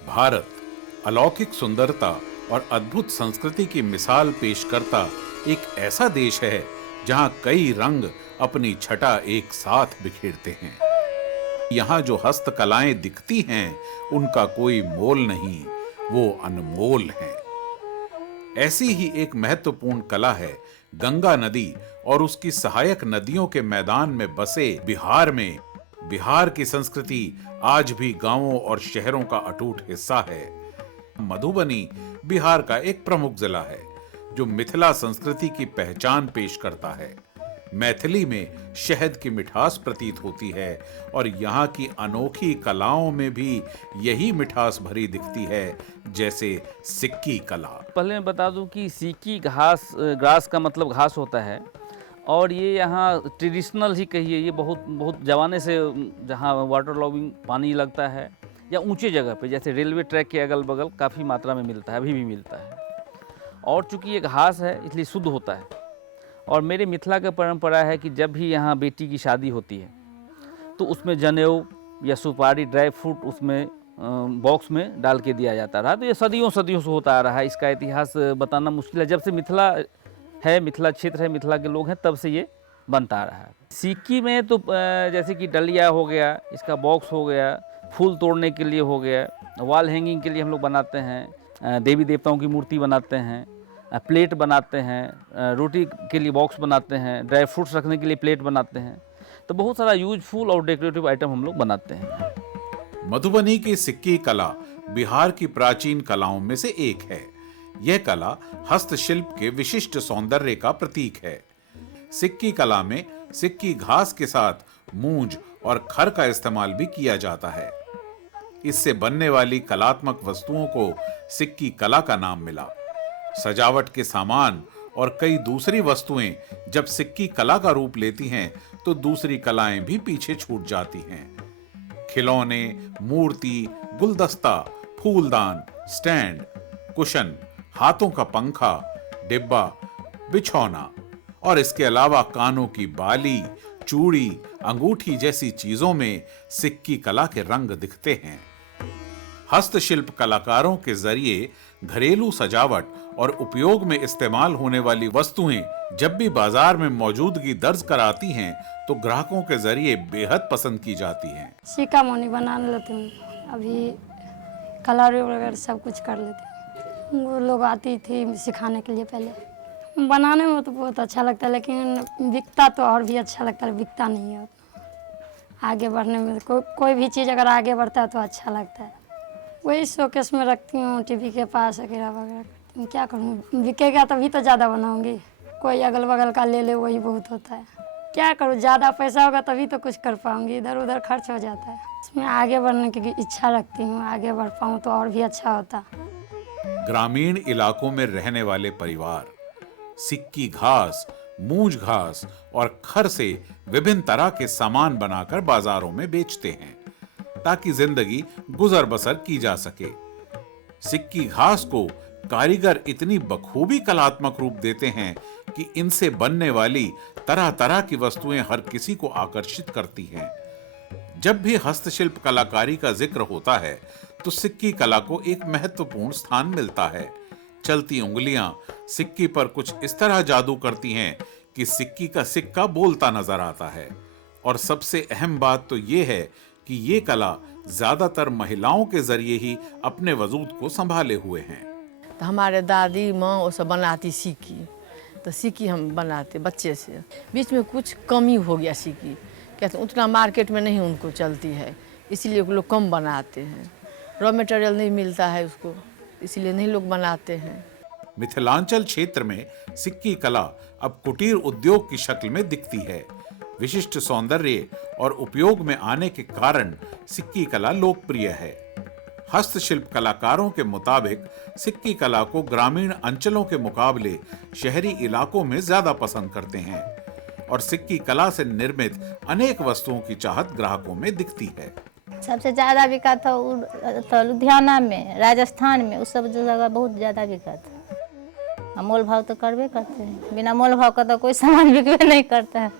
भारत अलौकिक सुंदरता और अद्भुत संस्कृति की मिसाल पेश करता एक ऐसा देश है जहां कई रंग अपनी छटा एक साथ बिखेरते हैं। यहाँ जो हस्तकलाएं दिखती हैं, उनका कोई मोल नहीं, वो अनमोल हैं। ऐसी ही एक महत्वपूर्ण कला है गंगा नदी और उसकी सहायक नदियों के मैदान में बसे बिहार में। बिहार की संस्कृति आज भी गांवों और शहरों का अटूट हिस्सा है। मधुबनी बिहार का एक प्रमुख जिला है जो मिथिला संस्कृति की पहचान पेश करता है। मैथिली में शहद की मिठास प्रतीत होती है और यहाँ की अनोखी कलाओं में भी यही मिठास भरी दिखती है, जैसे सिक्की कला। पहले मैं बता दूं कि सिक्की ग्रास का मतलब घास होता है और ये यहाँ ट्रेडिशनल ही कहिए, ये बहुत ज़माने से जहाँ वाटर लॉगिंग पानी लगता है या ऊंचे जगह पे, जैसे रेलवे ट्रैक के अगल बगल काफ़ी मात्रा में मिलता है, अभी भी मिलता है। और चूँकि ये घास है इसलिए शुद्ध होता है। और मेरे मिथिला का परंपरा है कि जब भी यहाँ बेटी की शादी होती है तो उसमें जनेऊ या सुपारी, ड्राई फ्रूट उसमें बॉक्स में डाल के दिया जाता रहा। तो ये सदियों सदियों से होता आ रहा है। इसका इतिहास बताना मुश्किल है। जब से मिथिला है, मिथिला क्षेत्र है, मिथिला के लोग हैं, तब से ये बनता आ रहा है। सिक्की में तो जैसे कि डलिया हो गया, इसका बॉक्स हो गया, फूल तोड़ने के लिए हो गया, वॉल हैंगिंग के लिए हम लोग बनाते हैं, देवी देवताओं की मूर्ति बनाते हैं, प्लेट बनाते हैं, रोटी के लिए बॉक्स बनाते हैं, ड्राई फ्रूट्स रखने के लिए प्लेट बनाते हैं। तो बहुत सारा यूजफुल और डेकोरेटिव आइटम हम लोग बनाते हैं। मधुबनी की सिक्की कला बिहार की प्राचीन कलाओं में से एक है। यह कला हस्तशिल्प के विशिष्ट सौंदर्य का प्रतीक है। सिक्की कला में सिक्की घास के साथ मूंज और खर का इस्तेमाल भी किया जाता है। इससे बनने वाली कलात्मक वस्तुओं को सिक्की कला का नाम मिला। सजावट के सामान और कई दूसरी वस्तुएं जब सिक्की कला का रूप लेती हैं, तो दूसरी कलाएं भी पीछे छूट जाती हैं। खिलौने, मूर्ति, गुलदस्ता, फूलदान, स्टैंड, कुशन, हाथों का पंखा, डिब्बा, बिछौना और इसके अलावा कानों की बाली, चूड़ी, अंगूठी जैसी चीजों में सिक्की कला के रंग दिखते हैं। हस्तशिल्प कलाकारों के जरिए घरेलू सजावट और उपयोग में इस्तेमाल होने वाली वस्तुएं जब भी बाजार में मौजूदगी दर्ज कराती हैं, तो ग्राहकों के जरिए बेहद पसंद की जाती हैं। सिक्का मोनी बना लेती हूँ, अभी कलर वगैरह सब कुछ कर लेती हूँ। वो लोग आती थी सिखाने के लिए। पहले बनाने में तो बहुत अच्छा लगता है, लेकिन बिकता तो और भी अच्छा लगता है, बिकता नहीं है। आगे बढ़ने में कोई भी चीज़ अगर आगे बढ़ता है तो अच्छा लगता है। वही शोकेस में रखती हूँ, टीवी के पास वगैरह वगैरह करती हूँ। क्या करूँ, बिकेगा तभी तो ज़्यादा बनाऊँगी। कोई अगल बगल का ले ले वही बहुत होता है। क्या करूँ, ज़्यादा पैसा होगा तभी तो कुछ कर पाऊँगी, इधर उधर खर्च हो जाता है। इसमें आगे बढ़ने की इच्छा रखती हूँ, आगे बढ़ पाऊँ तो और भी अच्छा होता। ग्रामीण इलाकों में रहने वाले परिवार सिक्की घास, मूंज घास और खर से विभिन्न तरह के सामान बनाकर बाजारों में बेचते हैं, ताकि जिंदगी गुजर बसर की जा सके। सिक्की घास को कारीगर इतनी बखूबी कलात्मक रूप देते हैं कि इनसे बनने वाली तरह तरह की वस्तुएं हर किसी को आकर्षित करती हैं। जब भी हस्तशिल्प कलाकारी का जिक्र होता है, तो सिक्की कला को एक महत्वपूर्ण स्थान मिलता है। चलती उंगलियां सिक्की पर कुछ इस तरह जादू करती हैं कि सिक्की का सिक्का बोलता नजर आता है। और सबसे अहम बात तो ये है कि ये कला ज्यादातर महिलाओं के जरिए ही अपने वजूद को संभाले हुए हैं। तो हमारे दादी माँ वो सब बनाती सिक्की, तो सिक्की हम बनाते बच्चे से। बीच में कुछ कमी हो गया सिक्की, कहते उतना मार्केट में नहीं उनको चलती है, इसीलिए लोग कम बनाते हैं। रॉ मटेरियल नहीं मिलता है उसको, इसलिए नहीं लोग बनाते हैं। मिथिलांचल क्षेत्र में सिक्की कला अब कुटीर उद्योग की शक्ल में दिखती है। विशिष्ट सौंदर्य और उपयोग में आने के कारण सिक्की कला लोकप्रिय है। हस्तशिल्प कलाकारों के मुताबिक सिक्की कला को ग्रामीण अंचलों के मुकाबले शहरी इलाकों में ज्यादा पसंद करते हैं और सिक्की कला से निर्मित अनेक वस्तुओं की चाहत ग्राहकों में दिखती है। सबसे ज़्यादा बिका था तो लुधियाना में, राजस्थान में, उस सब जगह बहुत ज़्यादा बिका था। मोल भाव तो करबे करते हैं, बिना मोल भाव का तो कोई सामान बिकवे नहीं करता है।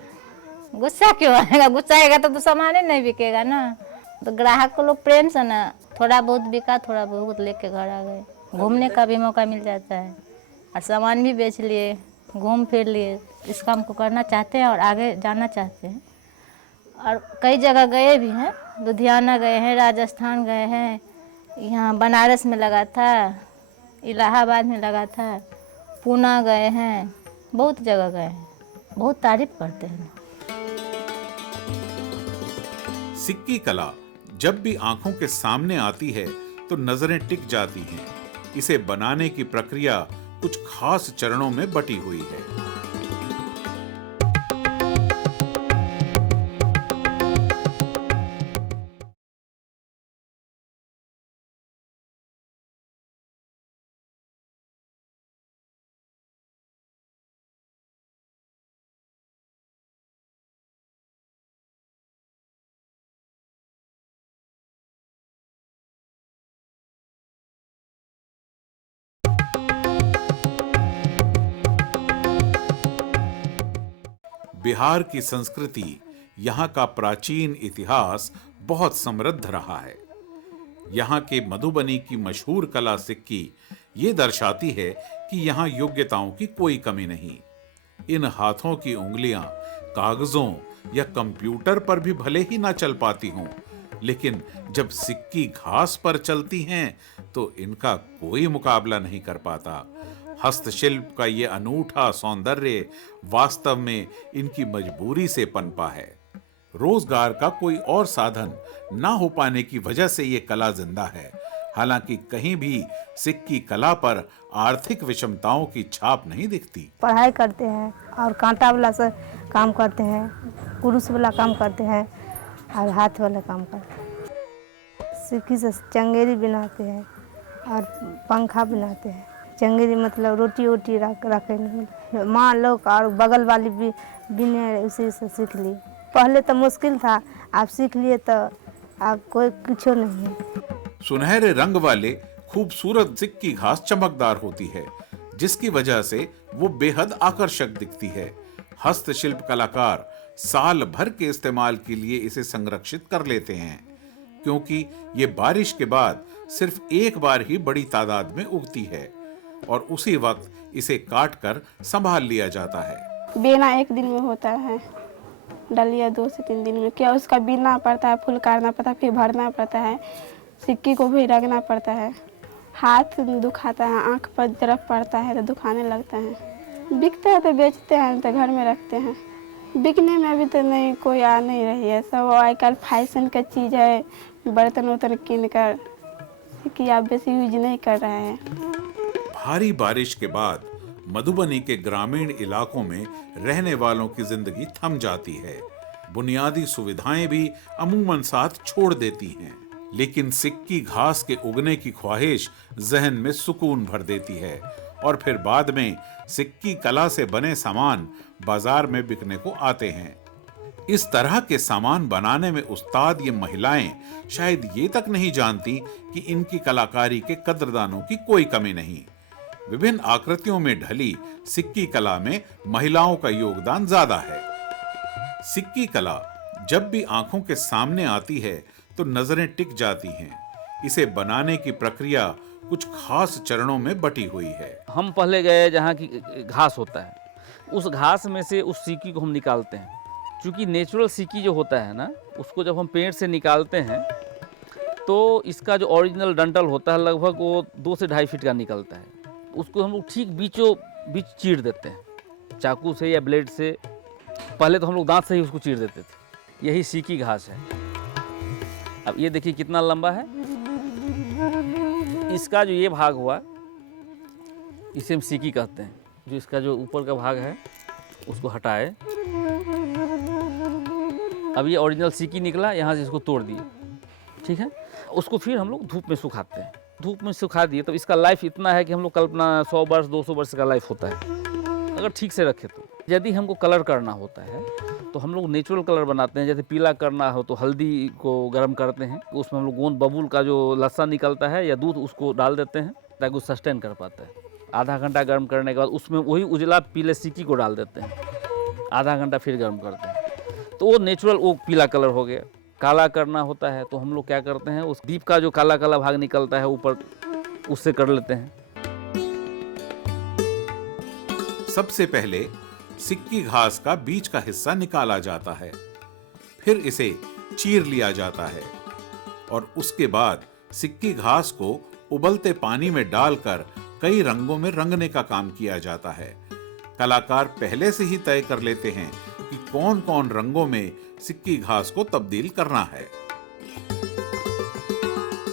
गुस्सा क्यों आएगा? गुस्सा आएगा तो सामान ही नहीं बिकेगा ना। तो ग्राहक को लोग प्रेम से ना, थोड़ा बहुत बिका, थोड़ा बहुत लेके घर आ गए। घूमने का भी मौका मिल जाता है और सामान भी बेच लिए, घूम फिर लिए। इस काम को करना चाहते हैं और आगे जाना चाहते हैं और कई जगह गए भी हैं। लुधियाना गए हैं, राजस्थान गए हैं, यहाँ बनारस में लगा था, इलाहाबाद में लगा था, पूना गए हैं, बहुत जगह गए हैं। बहुत तारीफ करते हैं। सिक्की कला जब भी आंखों के सामने आती है तो नजरें टिक जाती हैं। इसे बनाने की प्रक्रिया कुछ खास चरणों में बटी हुई है। बिहार की संस्कृति, यहाँ का प्राचीन इतिहास बहुत समृद्ध रहा है। यहाँ के मधुबनी की मशहूर कला सिक्की ये दर्शाती है कि यहाँ योग्यताओं की कोई कमी नहीं। इन हाथों की उंगलियां कागजों या कंप्यूटर पर भी भले ही ना चल पाती हों, लेकिन जब सिक्की घास पर चलती हैं तो इनका कोई मुकाबला नहीं कर पाता। हस्तशिल्प का ये अनूठा सौंदर्य वास्तव में इनकी मजबूरी से पनपा है। रोजगार का कोई और साधन ना हो पाने की वजह से ये कला जिंदा है। हालांकि कहीं भी सिक्की कला पर आर्थिक विषमताओं की छाप नहीं दिखती। पढ़ाई करते हैं और कांटा वाला से काम करते हैं, कुरूस वाला काम करते हैं और हाथ वाला काम करते हैं। सिक्की से चंगेरी बनाते हैं और पंखा बनाते हैं। चंगेरी मतलब रोटी वोटी रखे माँ लोग और बगल वाली भी बिने उसी से सीख ली। पहले तो मुश्किल था, आप सीख लिए तो आप कोई कुछ नहीं है। सुनहरे रंग वाले खूबसूरत सिक्की घास चमकदार होती है, जिसकी वजह से वो बेहद आकर्षक दिखती है। हस्तशिल्प कलाकार साल भर के इस्तेमाल के लिए इसे संरक्षित कर लेते हैं, क्योंकि ये बारिश के बाद सिर्फ एक बार ही बड़ी तादाद में उगती है और उसी वक्त इसे काट कर संभाल लिया जाता है। बीना एक दिन में होता है, डलिया 2 से 3 दिन में। क्या उसका बीनना पड़ता है, फूल काटना पड़ता है, फिर भरना पड़ता है, सिक्की को भी रगना पड़ता है। हाथ दुखाता है, आंख पर जरब पड़ता है तो दुखाने लगता है। बिकता है तो बेचते हैं, तो घर में रखते हैं। बिकने में अभी तो नहीं कोई आ नहीं रही है। सब आजकल फैशन का चीज़ है, बर्तन वर्तन किन कर सिक्की आप बेसी यूज नहीं कर रहे हैं। भारी बारिश के बाद मधुबनी के ग्रामीण इलाकों में रहने वालों की जिंदगी थम जाती है। बुनियादी सुविधाएं भी अमूमन साथ छोड़ देती हैं, लेकिन सिक्की घास के उगने की ख्वाहिश जहन में सुकून भर देती है और फिर बाद में सिक्की कला से बने सामान बाजार में बिकने को आते हैं। इस तरह के सामान बनाने में उस्ताद ये महिलाएं शायद ये तक नहीं जानती कि इनकी कलाकारी के कद्रदानों की कोई कमी नहीं। विभिन्न आकृतियों में ढली सिक्की कला में महिलाओं का योगदान ज्यादा है। सिक्की कला जब भी आंखों के सामने आती है तो नजरें टिक जाती हैं। इसे बनाने की प्रक्रिया कुछ खास चरणों में बटी हुई है। हम पहले गए जहाँ की घास होता है, उस घास में से उस सिक्की को हम निकालते हैं। क्योंकि नेचुरल सिक्की जो होता है ना, उसको जब हम पेड़ से निकालते हैं तो इसका जो ओरिजिनल डंठल होता है लगभग वो 2 से 2.5 फीट का निकलता है। उसको हम लोग ठीक बीचों बीच चीर देते हैं चाकू से या ब्लेड से। पहले तो हम लोग दांत से ही उसको चीर देते थे। यही सिक्की घास है। अब ये देखिए कितना लंबा है। इसका जो ये भाग हुआ, इसे हम सिक्की कहते हैं। जो इसका जो ऊपर का भाग है उसको हटाए। अब ये ओरिजिनल सिक्की निकला, यहाँ से इसको तोड़ दिए, ठीक है। उसको फिर हम लोग धूप में सुखाते हैं। धूप में सुखा दिए तो इसका लाइफ इतना है कि हम लोग कल्पना 100 वर्ष 200 वर्ष का लाइफ होता है अगर ठीक से रखे तो। यदि हमको कलर करना होता है तो हम लोग नेचुरल कलर बनाते हैं। जैसे पीला करना हो तो हल्दी को गर्म करते हैं, उसमें हम लोग गोंद बबूल का जो लस्सा निकलता है या दूध उसको डाल देते हैं ताकि वो सस्टेन कर पाता है। आधा घंटा गर्म करने के बाद उसमें वही उजला पीले सिक्की को डाल देते हैं, आधा घंटा फिर गर्म करते हैं तो वो नेचुरल वो पीला कलर हो गया। काला करना होता है तो हम लोग क्या करते हैं, उस दीप का जो काला काला भाग निकलता है ऊपर, उससे कर लेते हैं। सबसे पहले सिक्की घास का बीच का हिस्सा निकाला जाता है, फिर इसे चीर लिया जाता है और उसके बाद सिक्की घास को उबलते पानी में डालकर कई रंगों में रंगने का काम किया जाता है। कलाकार पहले से ही तय कर लेते हैं कि कौन कौन रंगों में सिक्की घास को तब्दील करना है।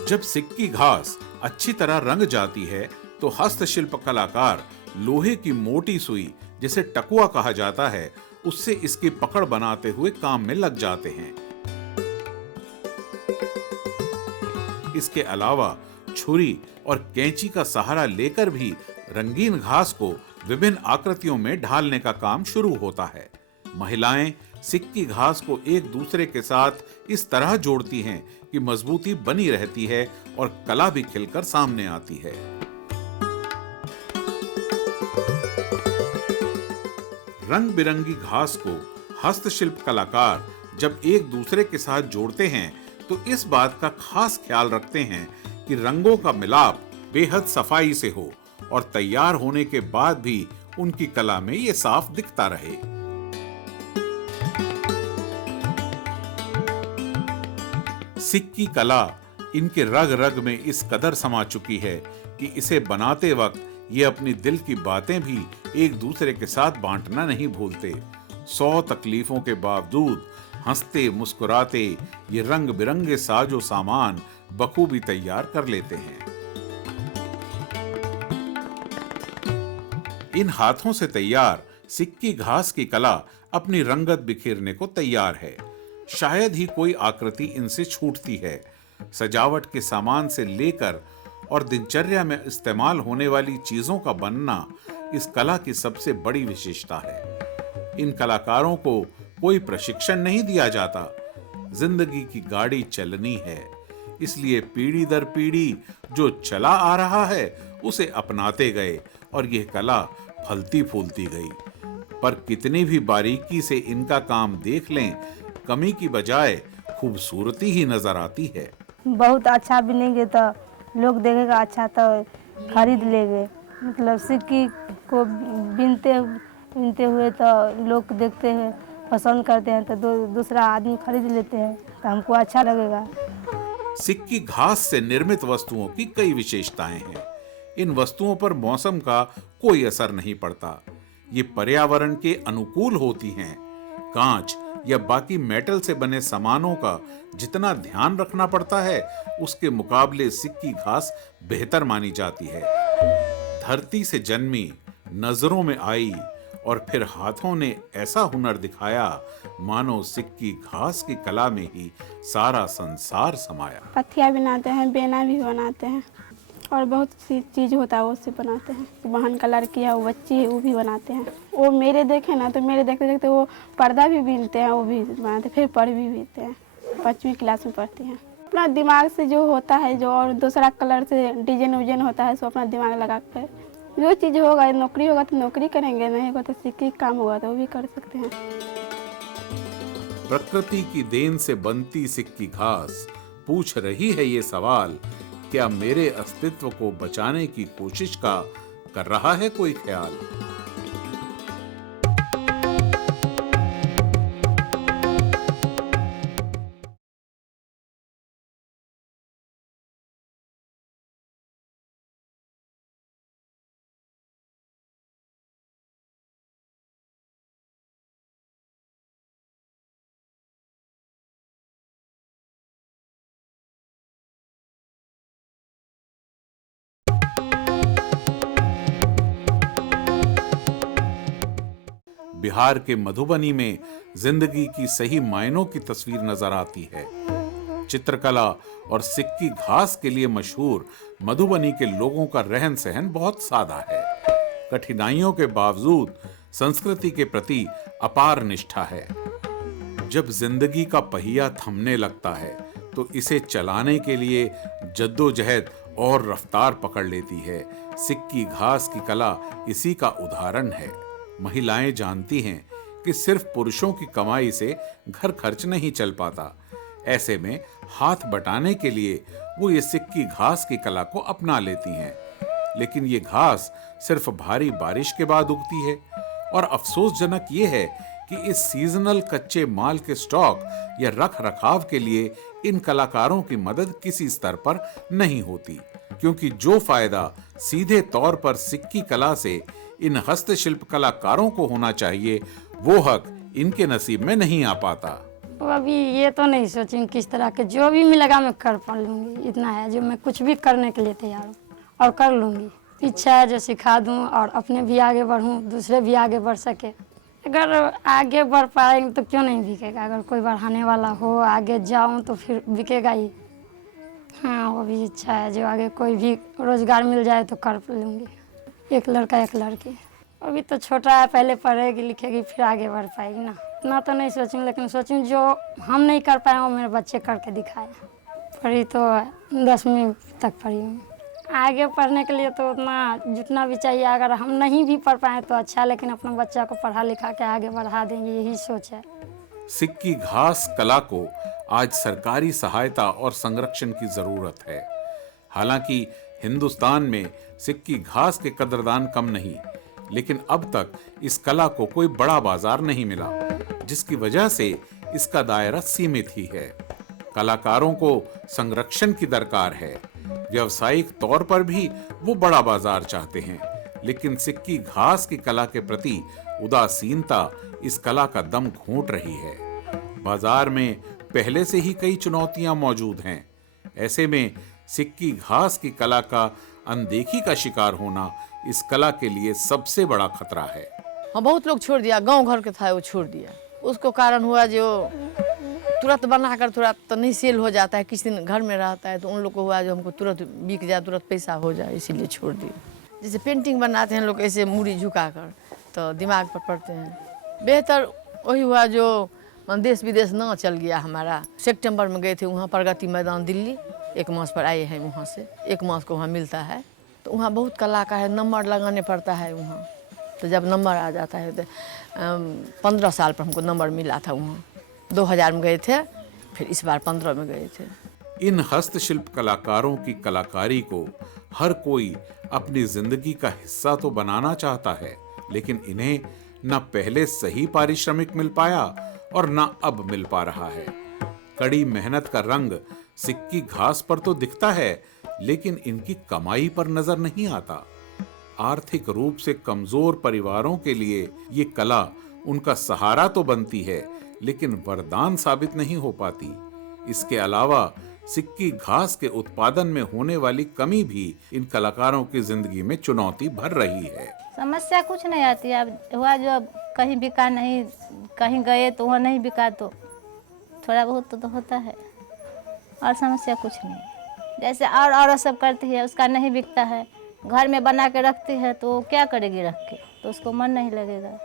जब सिक्की घास अच्छी तरह रंग जाती है तो हस्तशिल्प कलाकार लोहे की मोटी सुई, जिसे टकुआ कहा जाता है, उससे इसकी पकड़ बनाते हुए काम में लग जाते हैं। इसके अलावा छुरी और कैंची का सहारा लेकर भी रंगीन घास को विभिन्न आकृतियों में ढालने का काम शुरू होता है। महिलाएं सिक्की घास को एक दूसरे के साथ इस तरह जोड़ती हैं कि मजबूती बनी रहती है और कला भी खिलकर सामने आती है। रंग बिरंगी घास को हस्तशिल्प कलाकार जब एक दूसरे के साथ जोड़ते हैं तो इस बात का खास ख्याल रखते हैं कि रंगों का मिलाप बेहद सफाई से हो और तैयार होने के बाद भी उनकी कला में ये साफ दिखता रहे। सिक्की कला इनके रग रग में इस कदर समा चुकी है कि इसे बनाते वक्त ये अपनी दिल की बातें भी एक दूसरे के साथ बांटना नहीं भूलते। 100 तकलीफों के बावजूद हंसते मुस्कुराते ये रंग बिरंगे साजो सामान बखूबी तैयार कर लेते हैं। इन हाथों से तैयार सिक्की घास की कला अपनी रंगत बिखेरने को तैयार है। शायद ही कोई आकृति इनसे छूटती है। सजावट के सामान से लेकर और दिनचर्या में इस्तेमाल होने वाली चीजों का बनना इस कला की सबसे बड़ी विशेषता है। इन कलाकारों को कोई प्रशिक्षण नहीं दिया जाता। जिंदगी की गाड़ी चलनी है, इसलिए पीढ़ी दर पीढ़ी जो चला आ रहा है उसे अपनाते गए और यह कला फलती फूलती गई। पर कितनी भी बारीकी से इनका काम देख लें, कमी की बजाय खूबसूरती ही नजर आती है। बहुत अच्छा बिनेंगे तो लोग देखेगा, अच्छा तो खरीद लेंगे। मतलब सिक्की को बिनते हुए तो लोग देखते हैं, पसंद करते हैं तो दूसरा आदमी खरीद लेते हैं तो हमको अच्छा लगेगा। सिक्की घास से निर्मित वस्तुओं की कई विशेषताएं हैं। इन वस्तुओं पर मौसम का कोई असर नहीं पड़ता। ये पर्यावरण के अनुकूल होती हैं। कांच या बाकी मेटल से बने सामानों का जितना ध्यान रखना पड़ता है, उसके मुकाबले सिक्की घास बेहतर मानी जाती है। धरती से जन्मी, नजरों में आई और फिर हाथों ने ऐसा हुनर दिखाया मानो सिक्की घास की कला में ही सारा संसार समाया। पथिया बनाते हैं, बेना भी बनाते हैं और बहुत सी चीज़ होता है वो उससे बनाते हैं। बहन का लड़की है, वो बच्ची है, वो भी बनाते हैं। वो मेरे देखे ना तो मेरे देखते देखते वो पर्दा भी बीनते हैं, वो भी बनाते, फिर पढ़ भी बीनते हैं। 5वीं क्लास में पढ़ती हैं। अपना दिमाग से जो होता है, जो और दूसरा कलर से डिजाइन विजाइन होता है, सो अपना दिमाग लगा कर जो चीज़ होगा, नौकरी होगा तो नौकरी करेंगे, नहीं होगा तो सिक्की काम होगा तो वो भी कर सकते हैं। प्रकृति की देन से बनती सिक्की घास पूछ रही है ये सवाल, क्या मेरे अस्तित्व को बचाने की कोशिश का कर रहा है कोई ख्याल। बिहार के मधुबनी में जिंदगी की सही मायनों की तस्वीर नजर आती है। चित्रकला और सिक्की घास के लिए मशहूर मधुबनी के लोगों का रहन सहन बहुत सादा है। कठिनाइयों के बावजूद संस्कृति के प्रति अपार निष्ठा है। जब जिंदगी का पहिया थमने लगता है तो इसे चलाने के लिए जद्दोजहद और रफ्तार पकड़ लेती है। सिक्की घास की कला इसी का उदाहरण है। महिलाएं जानती हैं कि सिर्फ पुरुषों की कमाई से घर खर्च नहीं चल पाता। ऐसे में हाथ बटाने के लिए वो ये सिक्की घास की कला को अपना लेती हैं। लेकिन ये घास सिर्फ भारी बारिश के बाद उगती है और अफसोसजनक ये है कि इस सीजनल कच्चे माल के स्टॉक या रख रखाव के लिए इन कलाकारों की मदद किसी स्तर पर नहीं होती, क्योंकि जो फायदा सीधे तौर पर सिक्की कला से इन हस्तशिल्प कलाकारों को होना चाहिए वो हक इनके नसीब में नहीं आ पाता। तो अभी ये तो नहीं सोची किस तरह के जो भी मिलेगा मैं कर पा लूँगी। इतना है जो मैं कुछ भी करने के लिए तैयार हूँ और कर लूँगी। इच्छा है जो सिखा दूँ और अपने भी आगे बढ़ूँ, दूसरे भी आगे बढ़ सके। अगर आगे बढ़ पाएंगे तो क्यों नहीं बिकेगा। अगर कोई बढ़ाने वाला हो, आगे जाऊँ तो फिर बिकेगा ही। हाँ, वो भी इच्छा है जो आगे कोई भी रोजगार मिल जाए तो कर लूँगी। एक लड़का एक लड़की। अभी तो छोटा है, पहले पढ़ेगी लिखेगी फिर आगे बढ़ पाएगी ना। इतना तो नहीं सोचूँ, लेकिन सोचूँ जो हम नहीं कर पाए वो मेरे बच्चे करके दिखाए। पढ़ी तो 10वीं तक पढ़ी हूँ। आगे पढ़ने के लिए तो उतना जितना भी चाहिए, अगर हम नहीं भी पढ़ पाए तो अच्छा, लेकिन अपना बच्चा को पढ़ा लिखा के आगे बढ़ा देंगे, यही सोच है। सिक्की घास कला को आज सरकारी सहायता और संरक्षण की जरूरत है। हालांकि हिंदुस्तान में सिक्की घास के कदरदान कम नहीं, लेकिन अब तक इस कला को कोई बड़ा बाजार नहीं मिला, जिसकी वजह से इसका दायरा सीमित ही है। कलाकारों को संरक्षण की दरकार है। व्यावसायिक तौर पर भी वो बड़ा बाजार चाहते हैं, लेकिन सिक्की घास की कला के प्रति उदासीनता इस कला का दम घोंट रही है। बाजार में पहले से ही कई चुनौतियां मौजूद हैं। ऐसे में सिक्की घास की कला का अनदेखी का शिकार होना इस कला के लिए सबसे बड़ा खतरा है। हाँ, बहुत लोग छोड़ दिया, गांव घर के था वो छोड़ दिया। उसको कारण हुआ जो तुरंत बनाकर तुरंत नहीं सेल हो जाता है, किसी दिन घर में रहता है तो उन लोग को हुआ जो हमको तुरंत बिक जाए, तुरंत पैसा हो जाए, इसीलिए छोड़ दिए। जैसे पेंटिंग बनाते हैं लोग ऐसे मूड़ी झुकाकर तो दिमाग पर पड़ते हैं। बेहतर वही हुआ जो देश विदेश ना चल गया हमारा। सितंबर में गए थे वहाँ प्रगति मैदान दिल्ली, 1 मास पर आए हैं वहाँ से। 1 मास को वहाँ मिलता है तो वहाँ बहुत कला का है, नंबर लगाने पड़ता है वहाँ। तो जब नंबर आ जाता है तो 15 साल पर हमको नंबर मिला था वहाँ। 2000 में गए थे, फिर इस बार 15 में गए थे। इन हस्तशिल्प कलाकारों की कलाकारी को हर कोई अपनी जिंदगी का हिस्सा तो बनाना चाहता है, लेकिन इन्हें न पहले सही पारिश्रमिक मिल पाया और न अब मिल पा रहा है। कड़ी मेहनत का रंग सिक्की घास पर तो दिखता है, लेकिन इनकी कमाई पर नजर नहीं आता। आर्थिक रूप से कमजोर परिवारों के लिए ये कला उनका सहारा तो बनती है, लेकिन वरदान साबित नहीं हो पाती। इसके अलावा सिक्की घास के उत्पादन में होने वाली कमी भी इन कलाकारों की जिंदगी में चुनौती भर रही है। समस्या कुछ नहीं आती। अब हुआ जो अब कहीं बिका नहीं, कहीं गए तो वहाँ नहीं बिका तो थोड़ा बहुत तो होता है, और समस्या कुछ नहीं। जैसे और औरत सब करती है, उसका नहीं बिकता है, घर में बना के रखती है तो वो क्या करेगी रख के, तो उसको मन नहीं लगेगा।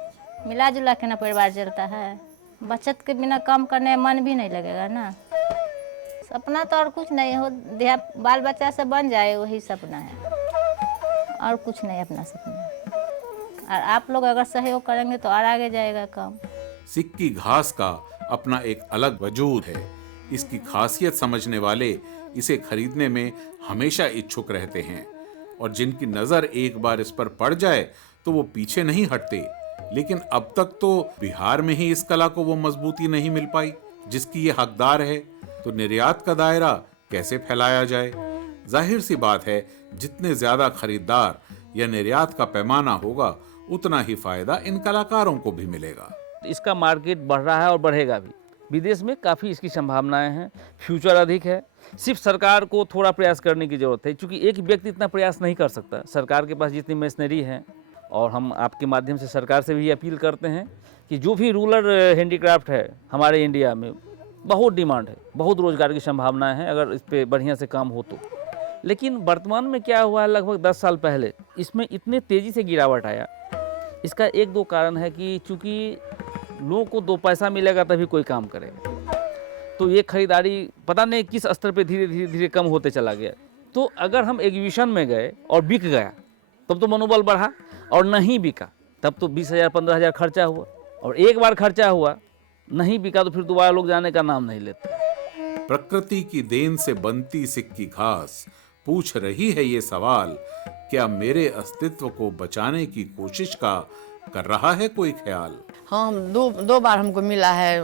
मिला जुला के ना परिवार चलता है। बचत के बिना काम करने में मन भी नहीं लगेगा ना। सपना तो और कुछ नहीं हो, बाल बच्चा सब बन जाए, वही सपना है, और कुछ नहीं अपना सपना। और आप लोग अगर सहयोग करेंगे तो और आगे जाएगा काम। सिक्की घास का अपना एक अलग वजूद है। इसकी खासियत समझने वाले इसे खरीदने में हमेशा इच्छुक रहते हैं, और जिनकी नजर एक बार इस पर पड़ जाए तो वो पीछे नहीं हटते। लेकिन अब तक तो बिहार में ही इस कला को वो मजबूती नहीं मिल पाई जिसकी ये हकदार है, तो निर्यात का दायरा कैसे फैलाया जाए। जाहिर सी बात है, जितने ज्यादा खरीदार या निर्यात का पैमाना होगा उतना ही फायदा इन कलाकारों को भी मिलेगा। इसका मार्केट बढ़ रहा है और बढ़ेगा भी। विदेश में काफ़ी इसकी संभावनाएं हैं, फ्यूचर अधिक है। सिर्फ सरकार को थोड़ा प्रयास करने की ज़रूरत है, क्योंकि एक व्यक्ति इतना प्रयास नहीं कर सकता। सरकार के पास जितनी मशीनरी है और हम आपके माध्यम से सरकार से भी अपील करते हैं कि जो भी रूरल हैंडीक्राफ्ट है हमारे इंडिया में, बहुत डिमांड है, बहुत रोज़गार की संभावनाएं हैं अगर इस पर बढ़िया से काम हो तो। लेकिन वर्तमान में क्या हुआ है, लगभग 10 साल पहले इसमें इतने तेज़ी से गिरावट आया। इसका एक दो कारण है कि चूँकि लोगों को 2 पैसा मिलेगा तभी कोई काम करेगा, तो ये खरीदारी पता नहीं किस स्तर पे धीरे धीरे कम होते चला गया। तो अगर हम एग्जीबिशन में गए और बिक गया तब तो मनोबल बढ़ा, और नहीं बिका तब तो 20,000 15,000 खर्चा हुआ, और एक बार खर्चा हुआ नहीं बिका तो फिर दोबारा लोग जाने का नाम नहीं लेते। प्रकृति की देन से बनती सिक्की घास पूछ रही है ये सवाल, क्या मेरे अस्तित्व को बचाने की कोशिश का कर रहा है कोई ख्याल? हाँ, हम दो बार हमको मिला है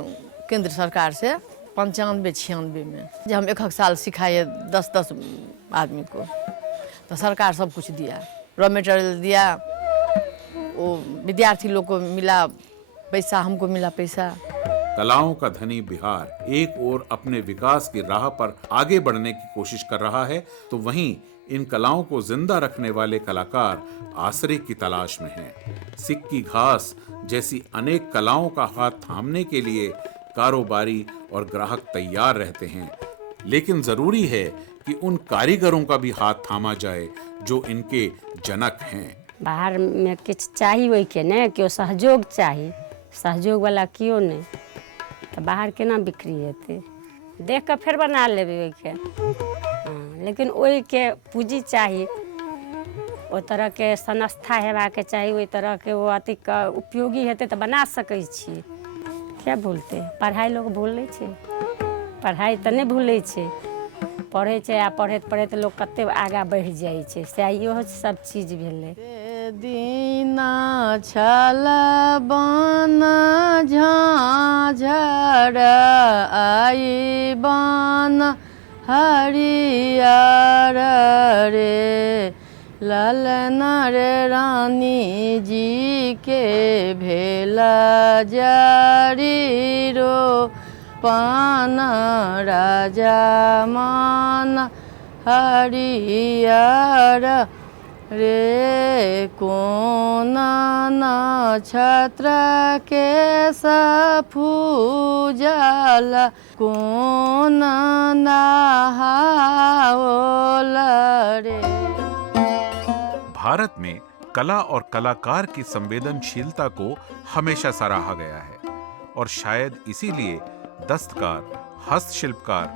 केंद्र सरकार से 95-96 में, जब हम 1 साल सिखाए 10 आदमी को, तो सरकार सब कुछ दिया, रॉ मटेरियल दिया, वो विद्यार्थी लोग को मिला पैसा, हमको मिला पैसा। कलाओं का धनी बिहार एक ओर अपने विकास की राह पर आगे बढ़ने की कोशिश कर रहा है, तो वहीं इन कलाओं को जिंदा रखने वाले कलाकार आसरे की तलाश में हैं। सिक्की घास जैसी अनेक कलाओं का हाथ थामने के लिए कारोबारी और ग्राहक तैयार रहते हैं, लेकिन जरूरी है कि उन कारीगरों का भी हाथ थामा जाए जो इनके जनक हैं। बाहर में किछ चाहिए वही के ने क्यों सहयोग चाहिए, सहयोग वाला क्यों नहीं, तो बाहर केना बिक्री हेतै, देख के फिर बना लेबै वही के। हाँ, लेकिन वही के पूंजी चाहिए, ओ तरह के संस्था हेबाके चाहिए, ओहि तरह के वो अति उपयोगी हेतै तो बना सकै छी। क्या भूलते, पढ़ाई लोग भूलै छै, पढ़ाई तऽ नहीं भूलै छै, पढ़ै छै आ पढ़ैत पढ़ैत लोग कते आगा बढ़ि जाइ छै, से इहो सब चीज भेलै। दीना छल बन झाझर आई बन हरियर रे, ललन रे रानी जी के भेला जारी रो पान राजा मान हरियर रे, कोन नक्षत्र के सफूजल कोन नहाओल रे। भारत में कला और कलाकार की संवेदनशीलता को हमेशा सराहा गया है, और शायद इसीलिए दस्तकार, हस्तशिल्पकार,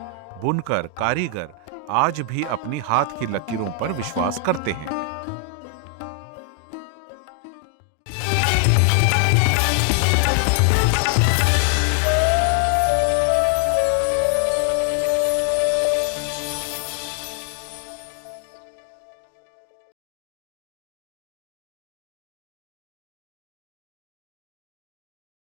बुनकर, कारीगर आज भी अपनी हाथ की लकीरों पर विश्वास करते हैं।